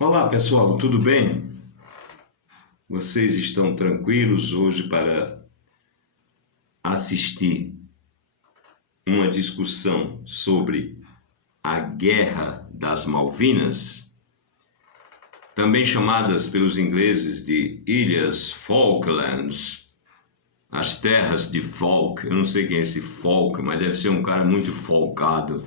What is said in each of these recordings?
Olá pessoal, tudo bem? Vocês estão tranquilos hoje para assistir uma discussão sobre a Guerra das Malvinas, também chamadas pelos ingleses de Ilhas Falklands, as terras de Falk. Eu não sei quem é esse Falk, mas deve ser um cara muito folgado,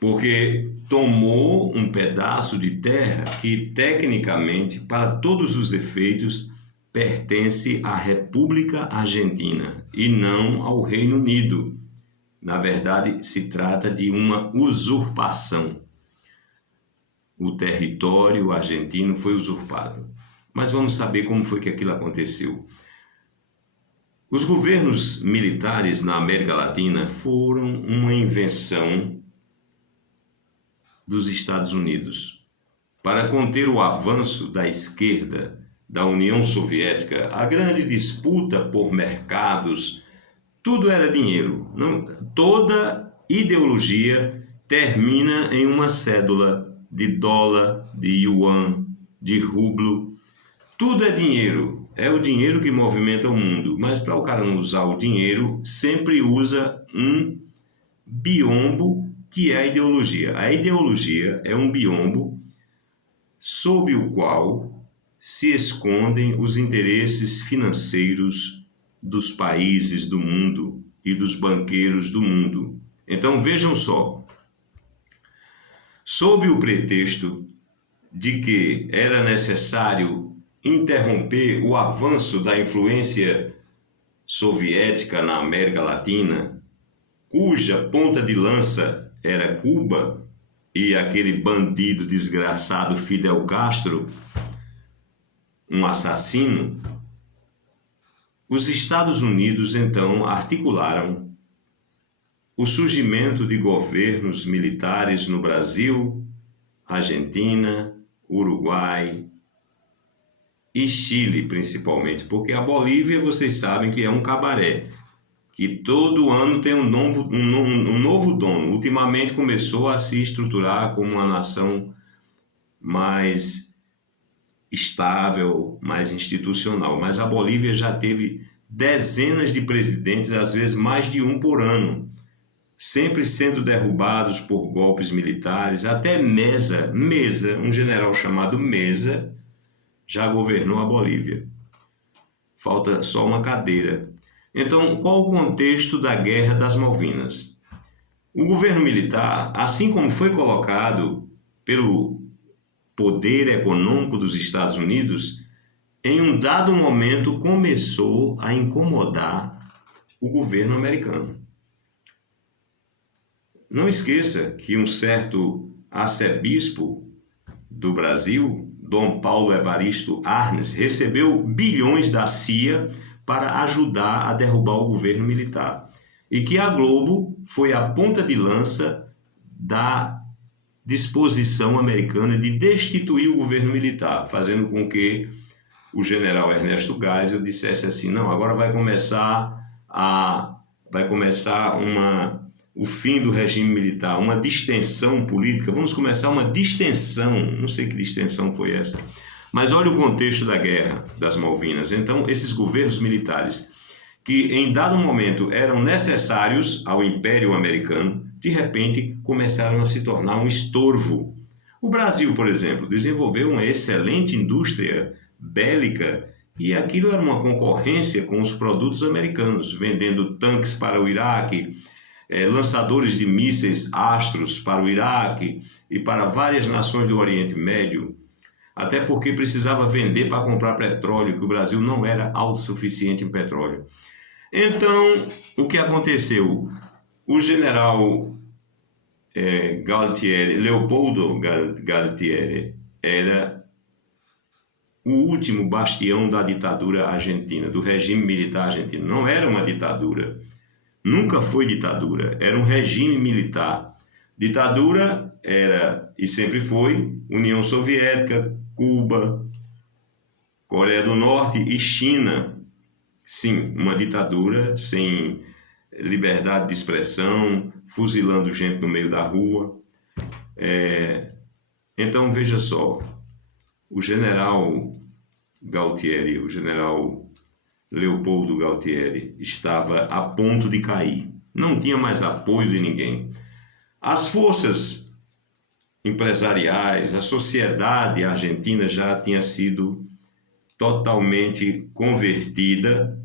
porque tomou um pedaço de terra que, tecnicamente, para todos os efeitos, pertence à República Argentina e não ao Reino Unido. Na verdade, se trata de uma usurpação. O território argentino foi usurpado. Mas vamos saber como foi que aquilo aconteceu. Os governos militares na América Latina foram uma invenção dos Estados Unidos. Para conter o avanço da esquerda da União Soviética, a grande disputa por mercados, tudo era dinheiro. Toda ideologia termina em uma cédula de dólar, de yuan, de rublo. Tudo é dinheiro. É o dinheiro que movimenta o mundo. Mas para o cara não usar o dinheiro, sempre usa um biombo que é a ideologia. A ideologia é um biombo sob o qual se escondem os interesses financeiros dos países do mundo e dos banqueiros do mundo. Então vejam só, sob o pretexto de que era necessário interromper o avanço da influência soviética na América Latina, cuja ponta de lança era Cuba e aquele bandido desgraçado Fidel Castro, um assassino, os Estados Unidos então articularam o surgimento de governos militares no Brasil, Argentina, Uruguai e Chile, principalmente, porque a Bolívia, vocês sabem que é um cabaré, que todo ano tem um novo dono. Ultimamente começou a se estruturar como uma nação mais estável, mais institucional. Mas a Bolívia já teve dezenas de presidentes, às vezes mais de um por ano, sempre sendo derrubados por golpes militares. Até Mesa, um general chamado Mesa, já governou a Bolívia. Falta só uma cadeira. Então, qual o contexto da Guerra das Malvinas? O governo militar, assim como foi colocado pelo poder econômico dos Estados Unidos, em um dado momento começou a incomodar o governo americano. Não esqueça que um certo arcebispo do Brasil, Dom Paulo Evaristo Arnes, recebeu bilhões da CIA para ajudar a derrubar o governo militar. E que a Globo foi a ponta de lança da disposição americana de destituir o governo militar, fazendo com que o general Ernesto Geisel dissesse assim: não, agora vai começar o fim do regime militar, uma distensão política, vamos começar uma distensão, não sei que distensão foi essa, mas olha o contexto da Guerra das Malvinas. Então, esses governos militares, que em dado momento eram necessários ao Império Americano, de repente começaram a se tornar um estorvo. O Brasil, por exemplo, desenvolveu uma excelente indústria bélica e aquilo era uma concorrência com os produtos americanos, vendendo tanques para o Iraque, lançadores de mísseis Astros para o Iraque e para várias nações do Oriente Médio, até porque precisava vender para comprar petróleo, que o Brasil não era autossuficiente em petróleo. Então, o que aconteceu? O general Leopoldo Galtieri era o último bastião da ditadura argentina, do regime militar argentino. Não era uma ditadura, nunca foi ditadura, era um regime militar. Ditadura era e sempre foi União Soviética, Cuba, Coreia do Norte e China. Sim, uma ditadura sem liberdade de expressão, fuzilando gente no meio da rua. Então veja só, o general Galtieri, o general Leopoldo Galtieri, estava a ponto de cair. Não tinha mais apoio de ninguém. As forças empresariais, a sociedade argentina já tinha sido totalmente convertida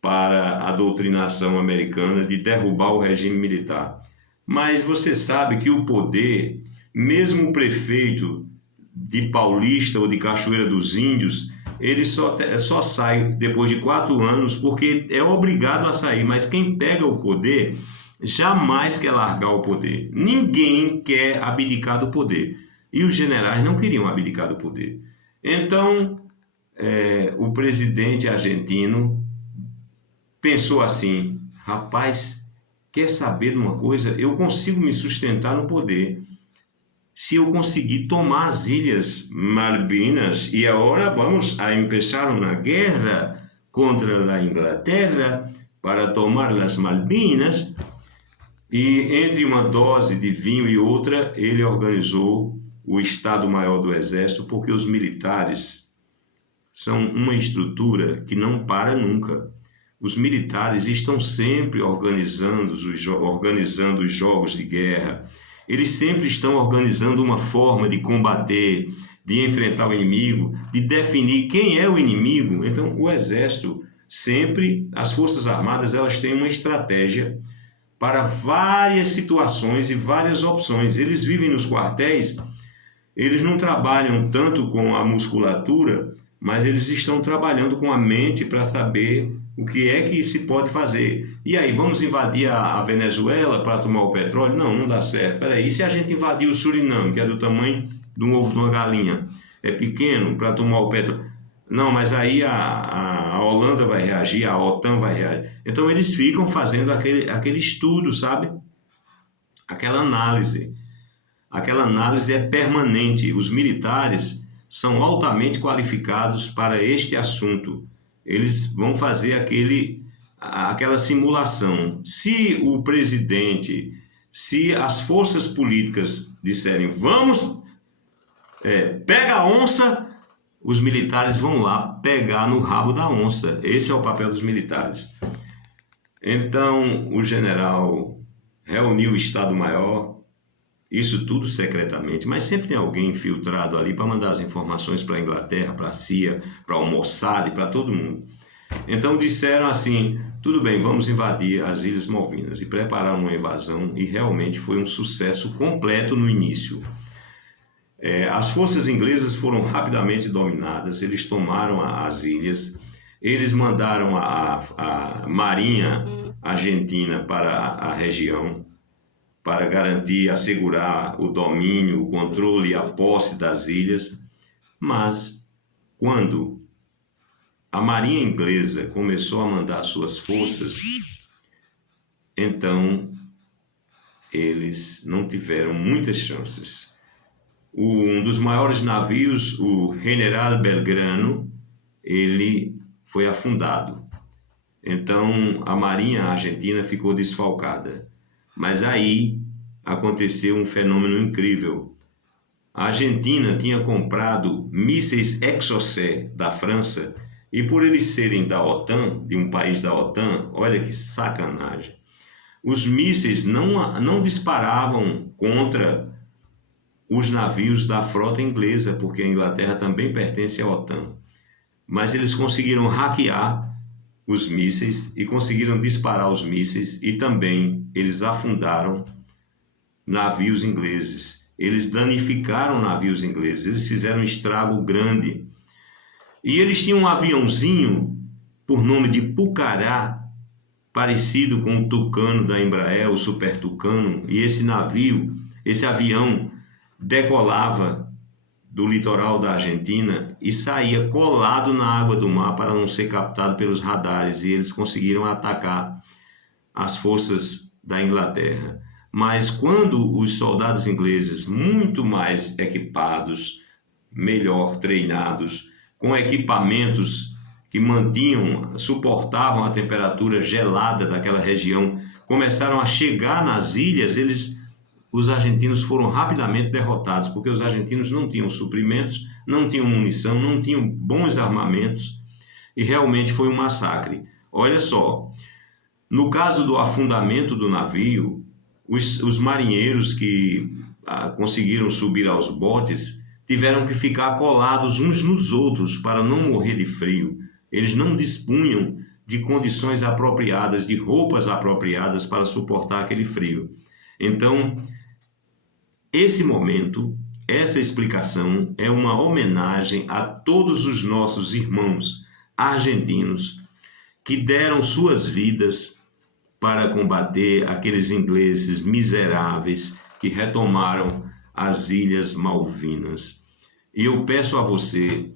para a doutrinação americana de derrubar o regime militar. Mas você sabe que o poder, mesmo o prefeito de Paulista ou de Cachoeira dos Índios, ele só sai depois de 4 anos porque é obrigado a sair, mas quem pega o poder jamais quer largar o poder. Ninguém quer abdicar do poder. E os generais não queriam abdicar do poder. Então, o presidente argentino pensou assim: rapaz, quer saber de uma coisa? Eu consigo me sustentar no poder se eu conseguir tomar as Ilhas Malvinas, e agora vamos a começar uma guerra contra a Inglaterra para tomar as Malvinas. E entre uma dose de vinho e outra, ele organizou o Estado-Maior do Exército, porque os militares são uma estrutura que não para nunca. Os militares estão sempre organizando os jogos de guerra. Eles sempre estão organizando uma forma de combater, de enfrentar o inimigo, de definir quem é o inimigo. Então, o Exército sempre, as Forças Armadas, elas têm uma estratégia para várias situações e várias opções. Eles vivem nos quartéis, eles não trabalham tanto com a musculatura, mas eles estão trabalhando com a mente para saber o que é que se pode fazer. E aí, vamos invadir a Venezuela para tomar o petróleo? Não, não dá certo. Peraí, e se a gente invadir o Suriname, que é do tamanho de um ovo de uma galinha? É pequeno para tomar o petróleo? Não, mas aí a Holanda vai reagir, a OTAN vai reagir. Então eles ficam fazendo aquele estudo, sabe? Aquela análise. Aquela análise é permanente. Os militares são altamente qualificados para este assunto. Eles vão fazer aquela simulação. Se o presidente, se as forças políticas disserem vamos, pega a onça, os militares vão lá pegar no rabo da onça. Esse é o papel dos militares. Então, o general reuniu o Estado-Maior, isso tudo secretamente, mas sempre tem alguém infiltrado ali para mandar as informações para a Inglaterra, para a CIA, para o Mossad, para todo mundo. Então disseram assim: tudo bem, vamos invadir as Ilhas Malvinas, e prepararam uma invasão, e realmente foi um sucesso completo no início. As forças inglesas foram rapidamente dominadas, eles tomaram as ilhas, eles mandaram a marinha argentina para a região para garantir, assegurar o domínio, o controle e a posse das ilhas. Mas quando a marinha inglesa começou a mandar suas forças, então eles não tiveram muitas chances. Um dos maiores navios, o General Belgrano, ele foi afundado. Então a marinha argentina ficou desfalcada. Mas aí aconteceu um fenômeno incrível. A Argentina tinha comprado mísseis Exocet da França, e por eles serem da OTAN, de um país da OTAN, olha que sacanagem, os mísseis não disparavam contra os navios da frota inglesa, porque a Inglaterra também pertence à OTAN. Mas eles conseguiram hackear os mísseis e conseguiram disparar os mísseis, e também eles afundaram navios ingleses. Eles danificaram navios ingleses, eles fizeram um estrago grande. E eles tinham um aviãozinho por nome de Pucará, parecido com o Tucano da Embraer, o Super Tucano, e esse avião decolava do litoral da Argentina e saía colado na água do mar para não ser captado pelos radares, e eles conseguiram atacar as forças da Inglaterra. Mas quando os soldados ingleses, muito mais equipados, melhor treinados, com equipamentos que suportavam a temperatura gelada daquela região, começaram a chegar nas ilhas, eles os argentinos foram rapidamente derrotados, porque os argentinos não tinham suprimentos, não tinham munição, não tinham bons armamentos, e realmente foi um massacre. Olha só, no caso do afundamento do navio, os marinheiros que conseguiram subir aos botes tiveram que ficar colados uns nos outros para não morrer de frio. Eles não dispunham de condições apropriadas, de roupas apropriadas para suportar aquele frio. Então, esse momento, essa explicação é uma homenagem a todos os nossos irmãos argentinos que deram suas vidas para combater aqueles ingleses miseráveis que retomaram as Ilhas Malvinas. E eu peço a você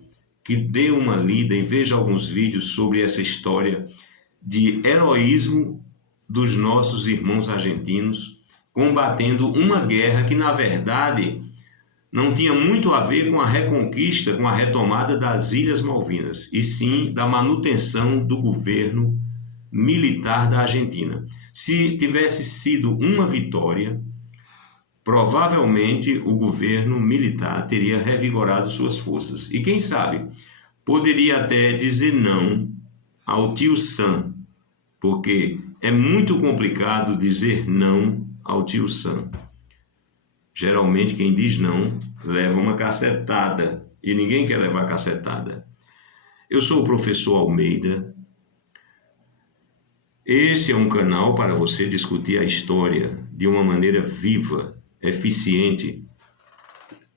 que dê uma lida e veja alguns vídeos sobre essa história de heroísmo dos nossos irmãos argentinos combatendo uma guerra que, na verdade, não tinha muito a ver com a reconquista, com a retomada das Ilhas Malvinas, e sim da manutenção do governo militar da Argentina. Se tivesse sido uma vitória, provavelmente o governo militar teria revigorado suas forças. E quem sabe, poderia até dizer não ao tio Sam, porque é muito complicado dizer não ao tio Sam. Geralmente quem diz não leva uma cacetada, e ninguém quer levar cacetada. Eu sou o professor Almeida. Esse é um canal para você discutir a história de uma maneira viva, eficiente,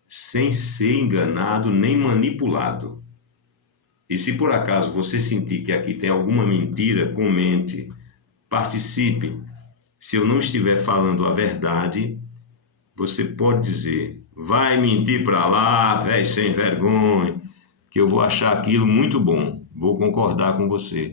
sem ser enganado nem manipulado. E se por acaso você sentir que aqui tem alguma mentira, comente, participe. Se eu não estiver falando a verdade, você pode dizer, vai mentir para lá, velho sem vergonha, que eu vou achar aquilo muito bom, vou concordar com você.